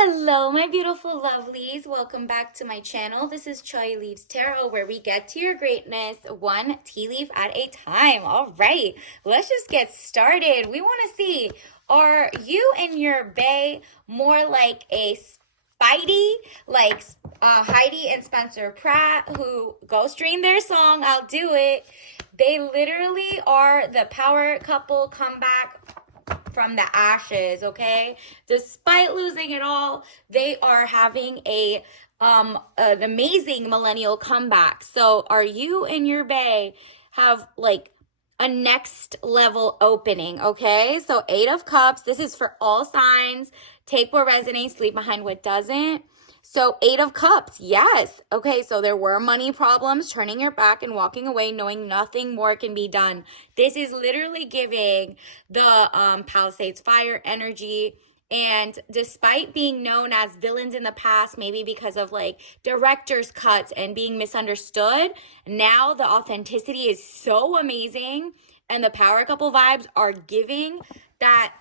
Hello, my beautiful lovelies. Welcome back to my channel. This is Choi Leaves Tarot, where we get to your greatness one tea leaf at a time. All right, let's just get started. We want to see, are you and your bae more like a SPEIDI, like Heidi and Spencer Pratt, who go stream their song, I'll Do It. They literally are the power couple comeback from the ashes, okay? Despite losing it all, they are having an amazing millennial comeback. So are you and your bae have like a next level opening, okay? So 8 of Cups, this is for all signs. Take what resonates, leave behind what doesn't. So 8 of Cups, yes. Okay, so there were money problems, turning your back and walking away, knowing nothing more can be done. This is literally giving the Palisades fire energy. And despite being known as villains in the past, maybe because of like director's cuts and being misunderstood, now the authenticity is so amazing. And the power couple vibes are giving that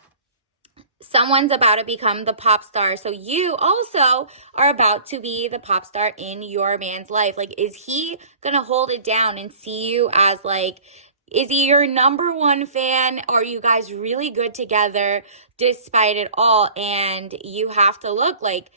someone's about to become the pop star. So you also are about to be the pop star in your man's life. Like, is he gonna hold it down and see you as like, is he your #1 fan? Are you guys really good together despite it all? And you have to look like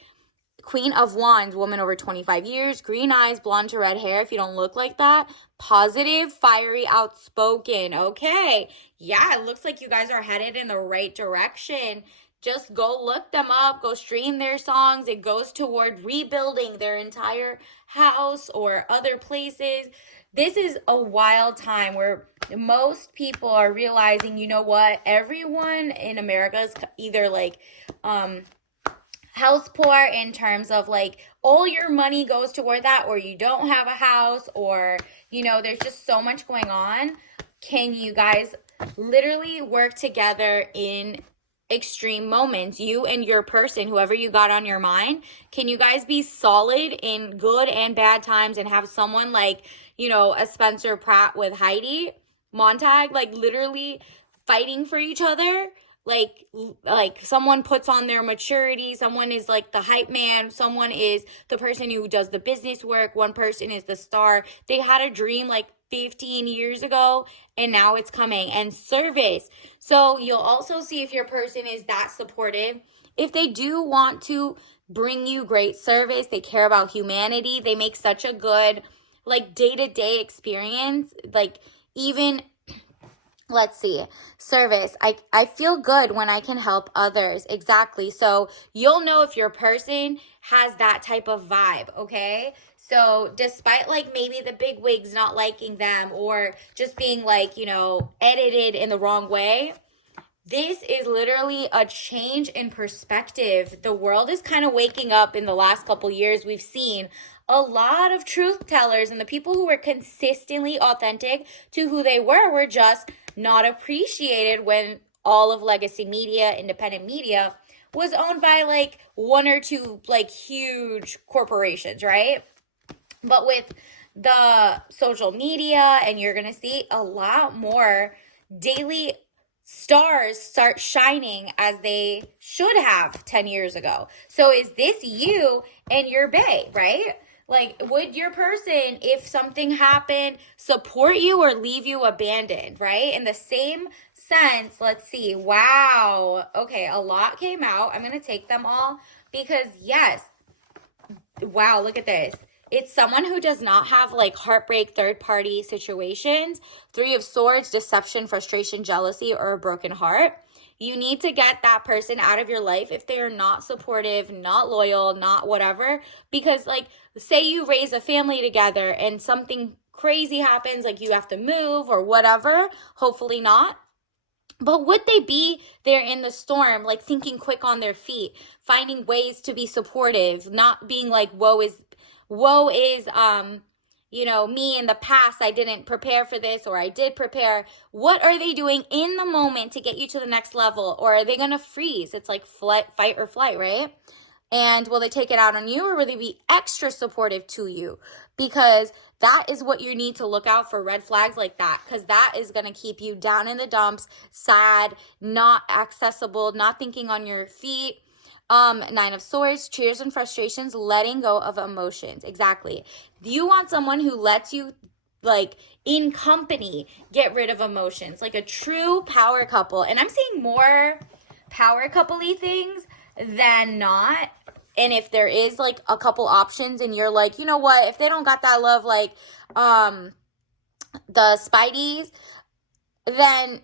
Queen of Wands, woman over 25 years, green eyes, blonde to red hair. If you don't look like that, positive, fiery, outspoken. Okay. Yeah, it looks like you guys are headed in the right direction. Just go look them up, go stream their songs. It goes toward rebuilding their entire house or other places. This is a wild time where most people are realizing, you know what? Everyone in America is either like, house poor in terms of like all your money goes toward that, or you don't have a house, or you know, there's just so much going on. Can you guys literally work together in extreme moments? You and your person, whoever you got on your mind, can you guys be solid in good and bad times and have someone like, you know, a Spencer Pratt with Heidi Montag, like literally fighting for each other? Like someone puts on their maturity, someone is like the hype man, someone is the person who does the business work, one person is the star. They had a dream like 15 years ago and now it's coming. And service, so you'll also see if your person is that supportive. If they do want to bring you great service, they care about humanity, they make such a good like day-to-day experience. Like, even let's see, service. I feel good when I can help others. Exactly. So you'll know if your person has that type of vibe, okay? So despite like maybe the big wigs not liking them or just being like, you know, edited in the wrong way, this is literally a change in perspective. The world is kind of waking up. In the last couple years, we've seen a lot of truth tellers, and the people who were consistently authentic to who they were just not appreciated when all of legacy media, independent media, was owned by like one or two like huge corporations, right? But with the social media, and you're gonna see a lot more daily stars start shining as they should have 10 years ago. So is this you and your bae, right? Like, would your person, if something happened, support you or leave you abandoned, right? In the same sense, let's see. Wow. Okay, a lot came out. I'm going to take them all because, yes. Wow, look at this. It's someone who does not have like heartbreak, third-party situations. 3 of Swords, deception, frustration, jealousy, or a broken heart. You need to get that person out of your life if they are not supportive, not loyal, not whatever. Because like, say you raise a family together and something crazy happens, like you have to move or whatever, hopefully not. But would they be there in the storm, like thinking quick on their feet, finding ways to be supportive, not being like, woe is you know, me in the past, I didn't prepare for this, or I did prepare. What are they doing in the moment to get you to the next level? Or are they going to freeze? It's like fight or flight, right? And will they take it out on you, or will they be extra supportive to you? Because that is what you need to look out for, red flags like that, because that is going to keep you down in the dumps, sad, not accessible, not thinking on your feet. Nine of Swords, tears and frustrations, letting go of emotions. Exactly. You want someone who lets you, like, in company, get rid of emotions, like a true power couple. And I'm seeing more power couple-y things than not. And if there is like a couple options and you're like, you know what, if they don't got that love like the SPEIDIs, then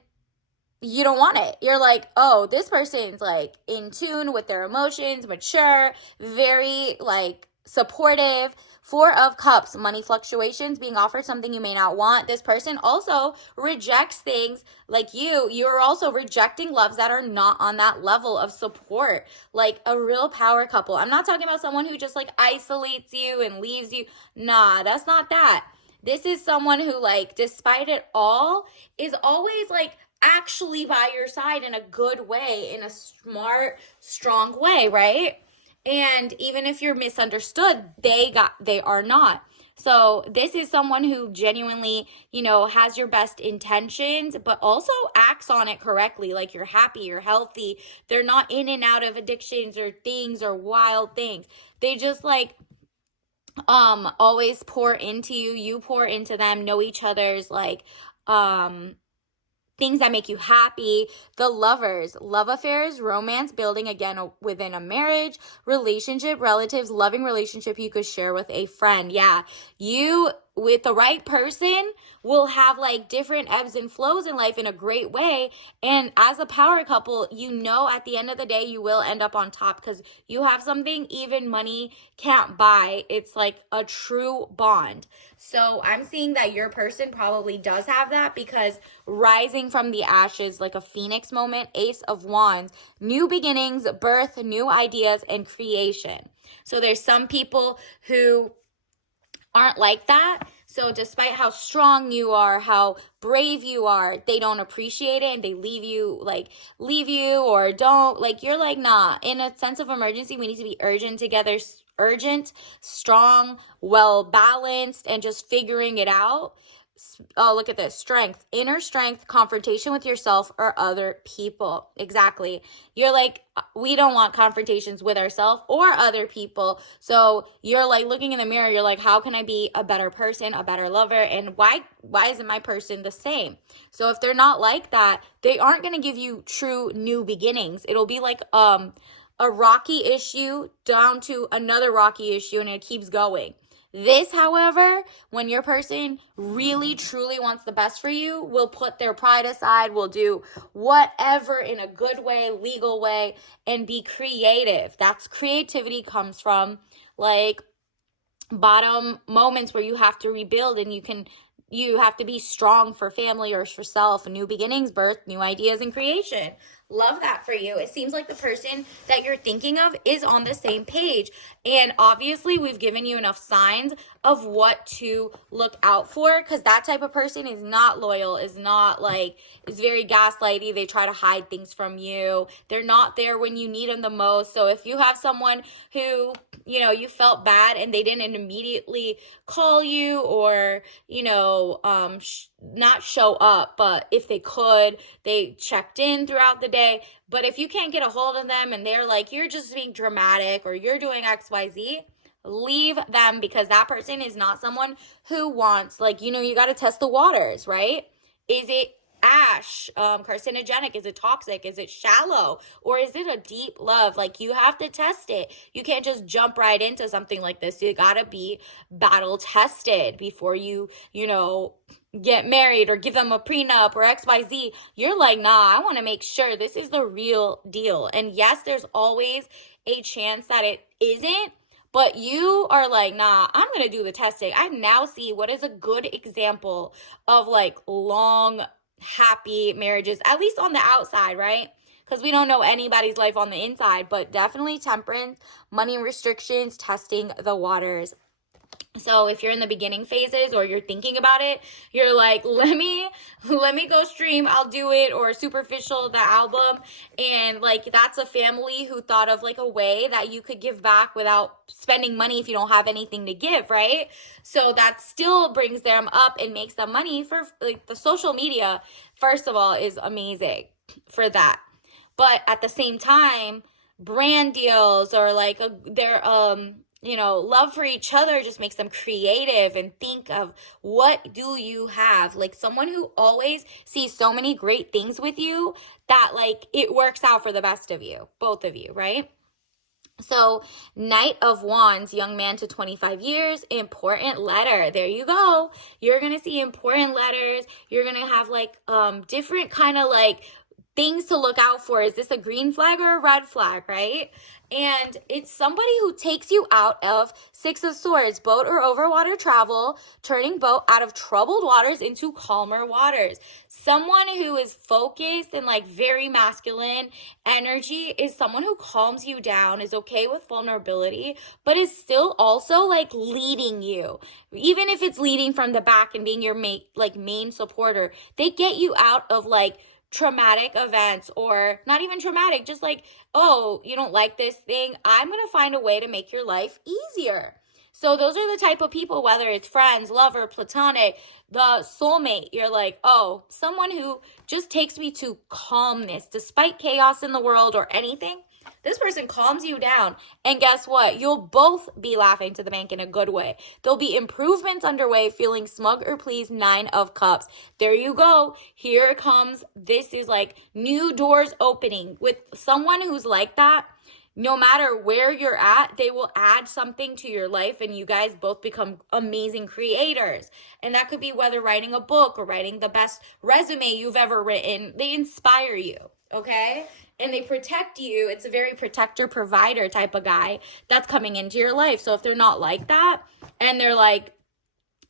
you don't want it. You're like, oh, this person's like in tune with their emotions, mature, very like supportive. Four of Cups, money fluctuations, being offered something you may not want. This person also rejects things like you're also rejecting loves that are not on that level of support, like a real power couple. I'm not talking about someone who just like isolates you and leaves you. Nah, that's not that. This is someone who, like, despite it all, is always like actually by your side in a good way, in a smart, strong way, right? And even if you're misunderstood, they are not. So this is someone who genuinely, has your best intentions, but also acts on it correctly. Like, you're happy, you're healthy. They're not in and out of addictions or things or wild things. They just like always pour into you. You pour into them, know each other's like things that make you happy. The Lovers, love affairs, romance building again within a marriage, relationship, relatives, loving relationship you could share with a friend. Yeah, you with the right person will have like different ebbs and flows in life in a great way. And as a power couple, at the end of the day, you will end up on top because you have something even money can't buy. It's like a true bond. So I'm seeing that your person probably does have that because rising from the ashes, like a phoenix moment, Ace of Wands, new beginnings, birth, new ideas, and creation. So there's some people who aren't like that. So despite how strong you are, how brave you are, they don't appreciate it and they leave you or don't. Like, you're like, nah, in a sense of emergency, we need to be urgent, strong, well balanced, and just figuring it out. Oh, look at this. Strength, inner strength, confrontation with yourself or other people. Exactly. You're like, we don't want confrontations with ourselves or other people. So you're like looking in the mirror. You're like, how can I be a better person, a better lover? And why isn't my person the same? So if they're not like that, they aren't going to give you true new beginnings. It'll be like, a rocky issue down to another rocky issue, and it keeps going. This, however, when your person really, truly wants the best for you, will put their pride aside, will do whatever in a good way, legal way, and be creative. That's creativity comes from, like, bottom moments where you have to rebuild and you have to be strong for family or for self, new beginnings, birth, new ideas, and creation. Love that for you. It seems like the person that you're thinking of is on the same page. And obviously, we've given you enough signs of what to look out for, because that type of person is not loyal, is very gaslighty. They try to hide things from you. They're not there when you need them the most. So if you have someone who, you felt bad and they didn't immediately call you or, not show up, but if they could, they checked in throughout the day. But if you can't get a hold of them and they're like, you're just being dramatic or you're doing XYZ, leave them, because that person is not someone who wants, you got to test the waters, right? Is it carcinogenic? Is it toxic? Is it shallow? Or is it a deep love? Like, you have to test it. You can't just jump right into something like this. You gotta be battle tested before you get married or give them a prenup or XYZ. You're like, nah, I want to make sure this is the real deal. And yes, there's always a chance that it isn't, but you are like, nah, I'm going to do the testing. I now see what is a good example of long, happy marriages, at least on the outside, right? Because we don't know anybody's life on the inside, but definitely temperance, money restrictions, testing the waters. So if you're in the beginning phases or you're thinking about it, you're like, let me go stream, I'll do it, or Superficial, the album. And that's a family who thought of a way that you could give back without spending money if you don't have anything to give, right? So that still brings them up and makes them money for the social media, first of all, is amazing for that. But at the same time, brand deals or like their love for each other just makes them creative and think of what do you have. Like someone who always sees so many great things with you that like it works out for the best of you, both of you, right? So, Knight of Wands, young man to 25 years, important letter. There you go. You're going to see important letters. You're going to have like different kind of like things to look out for. Is this a green flag or a red flag, right? And it's somebody who takes you out of Six of Swords, boat or over water travel, turning boat out of troubled waters into calmer waters. Someone who is focused and like very masculine energy is someone who calms you down, is okay with vulnerability, but is still also like leading you. Even if it's leading from the back and being your main supporter, they get you out of like traumatic events, or not even traumatic, just like, oh, you don't like this thing, I'm going to find a way to make your life easier. So those are the type of people, whether it's friends, lover, platonic, the soulmate, you're like, oh, someone who just takes me to calmness despite chaos in the world or anything. This person calms you down. And guess what? You'll both be laughing to the bank in a good way. There'll be improvements underway, feeling smug or pleased. 9 of Cups. There you go. Here it comes. This is like new doors opening. With someone who's like that, no matter where you're at, they will add something to your life and you guys both become amazing creators. And that could be whether writing a book or writing the best resume you've ever written. They inspire you, okay? And they protect you. It's a very protector, provider type of guy that's coming into your life. So if they're not like that and they're like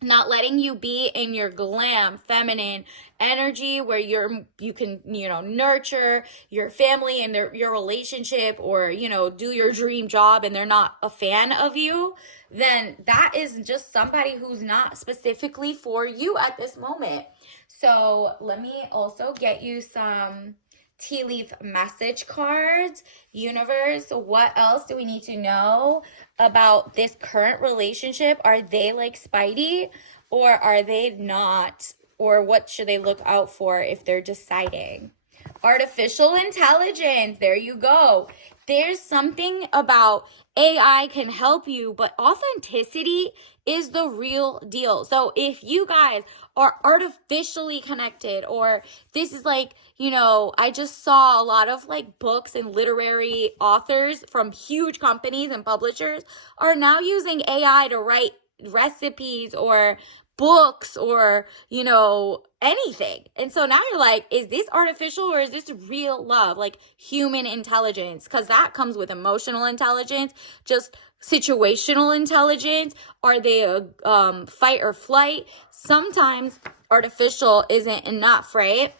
not letting you be in your glam, feminine energy where you can, nurture your family and your relationship, or, do your dream job, and they're not a fan of you, then that is just somebody who's not specifically for you at this moment. So let me also get you some tea leaf message cards. Universe, what else do we need to know about this current relationship? Are they like Speidi or are they not? Or what should they look out for if they're deciding? Artificial intelligence. There you go. There's something about AI can help you, but authenticity is the real deal. So if you guys are artificially connected, or this is like, I just saw a lot of like books and literary authors from huge companies and publishers are now using AI to write recipes or books or, anything. And so now you're like, is this artificial or is this real love? Like human intelligence, because that comes with emotional intelligence, just situational intelligence. Are they a fight or flight? Sometimes artificial isn't enough, right?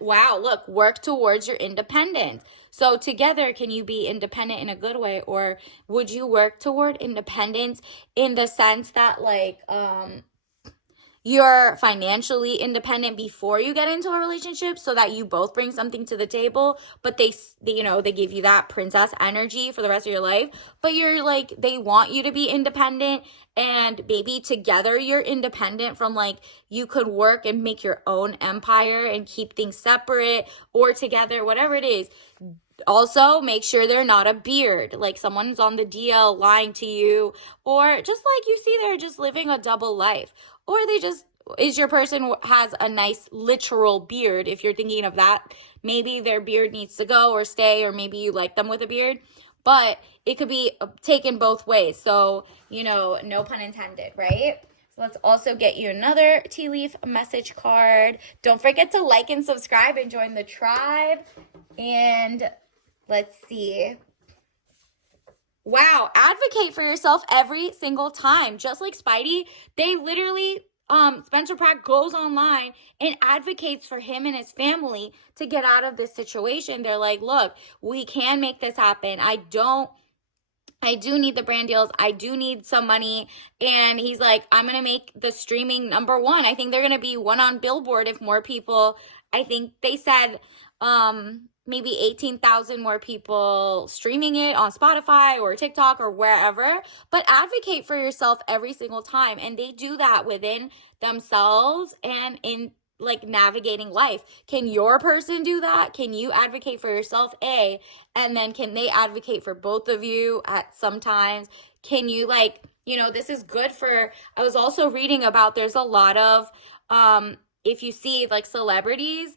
Wow, look, work towards your independence. So together, can you be independent in a good way? Or would you work toward independence in the sense that like, you're financially independent before you get into a relationship so that you both bring something to the table, but they give you that princess energy for the rest of your life, but you're like, they want you to be independent, and maybe together you're independent from like, you could work and make your own empire and keep things separate or together, whatever it is. Also, make sure they're not a beard, like someone's on the DL lying to you, or just like you see they're just living a double life, or is your person has a nice literal beard. If you're thinking of that, maybe their beard needs to go or stay, or maybe you like them with a beard, but it could be taken both ways. So, no pun intended, right? So let's also get you another tea leaf message card. Don't forget to like and subscribe and join the tribe. And let's see. Wow, advocate for yourself every single time. Just like Speidi, they literally, Spencer Pratt goes online and advocates for him and his family to get out of this situation. They're like, look, we can make this happen. I do need the brand deals. I do need some money. And he's like, I'm going to make the streaming #1. I think they're going to be 1 on Billboard if more people, I think they said, maybe 18,000 more people streaming it on Spotify or TikTok or wherever, but advocate for yourself every single time. And they do that within themselves and in like navigating life. Can your person do that? Can you advocate for yourself? And then can they advocate for both of you at sometimes? Can you like, this is good for, I was also reading about there's a lot of if you see like celebrities,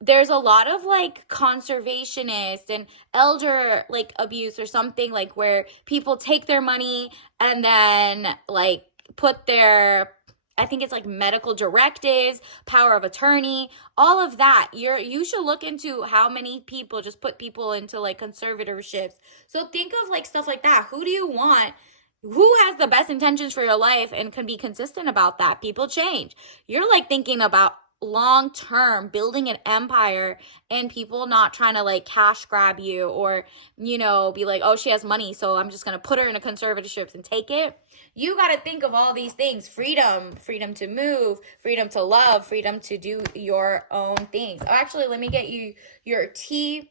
there's a lot of like conservationists and elder like abuse or something, like where people take their money and then like put their, I think it's like medical directives, power of attorney, all of that. You should look into how many people just put people into like conservatorships. So think of like stuff like that. Who do you want? Who has the best intentions for your life and can be consistent about that? People change. You're like thinking about long term building an empire, and people not trying to like cash grab you or be like, oh, she has money, so I'm just gonna put her in a conservatorship and take it. You got to think of all these things: freedom to move, freedom to love, freedom to do your own things. Oh, actually, let me get you your tea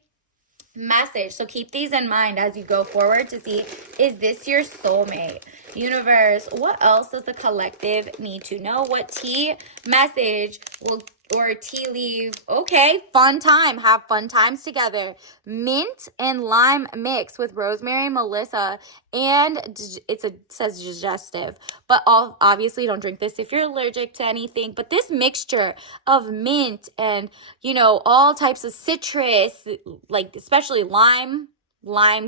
message. So keep these in mind as you go forward to see, is this your soulmate? Universe, what else does the collective need to know? What tea message will, or tea leaf? Okay, fun time. Have fun times together. Mint and lime mix with rosemary, melissa, and says digestive. But obviously don't drink this if you're allergic to anything. But this mixture of mint and, all types of citrus, like especially lime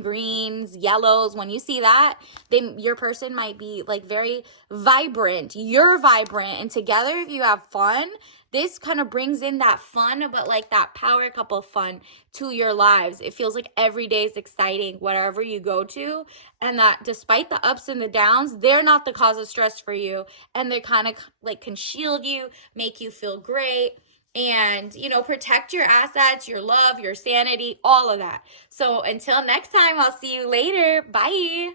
greens, yellows, when you see that, then your person might be like very vibrant. You're vibrant, and together, if you have fun, this kind of brings in that fun, but like that power couple fun to your lives. It feels like every day is exciting wherever you go to, and that despite the ups and the downs, they're not the cause of stress for you, and they kind of like can shield you, make you feel great, and protect your assets, your love, your sanity, all of that. So until next time, I'll see you later. Bye.